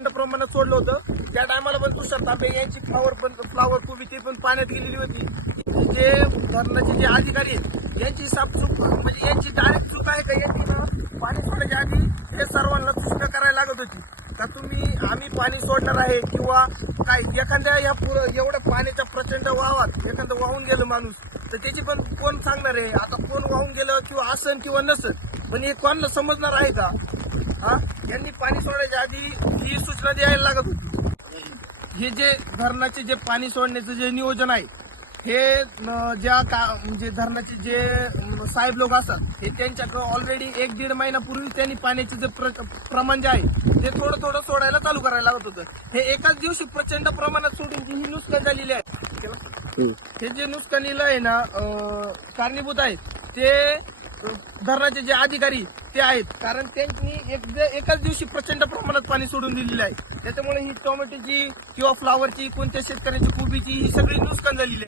प्रमाणात सोडलं होतं त्या टायमाला पण तुषार तांबे यांची फ्लावर कोबीची पण पाण्यात गेलेली होती। जे धरणाचे जे अधिकारी आहेत यांची साफसूफ म्हणजे यांची डायरेक्ट चूक आहे का यांची ना पाणी सोडण्याच्या आधी हे सर्वांना सूचना करायला लागत होती का आम्ही पाणी सोडणार आहे किंवा काय एखाद्या या एवढ्या पाण्याच्या प्रचंड वाहात एखादं वाहून गेलं माणूस तर त्याची पण कोण सांगणार आहे। आता कोण वाहून गेलं किंवा असन किंवा नसन पण हे कोणाला समजणार आहे का? हा, यांनी पाणी सोडण्याच्या आधी ही सूचना द्यायला लागत होती। हे जे धरणाचे जे पाणी सोडण्याचं जे नियोजन आहे हे म्हणजे धरणाचे जे साहेब लोक असतात हे त्यांच्याकडे ऑलरेडी 1-1.5 महिन्यापूर्वी त्यांनी पाण्याचे जे प्रमाण जे आहे ते थोडं सोडायला चालू करायला लागत होतं। हे एकाच दिवशी प्रचंड प्रमाणात सोडून जी ही नुकसान झालेली आहे हे जे नुकसानीला आहे ना कारणीभूत आहेत ते धरणाचे जे अधिकारी ते आहेत, कारण त्यांनी एकाच दिवशी प्रचंड प्रमाणात पाणी सोडून दिलेलं आहे। त्याच्यामुळे ही टोमॅटोची किंवा फ्लावरची कोणत्या शेतकऱ्याची कोबीची ही सगळी नुकसान झालेली आहे।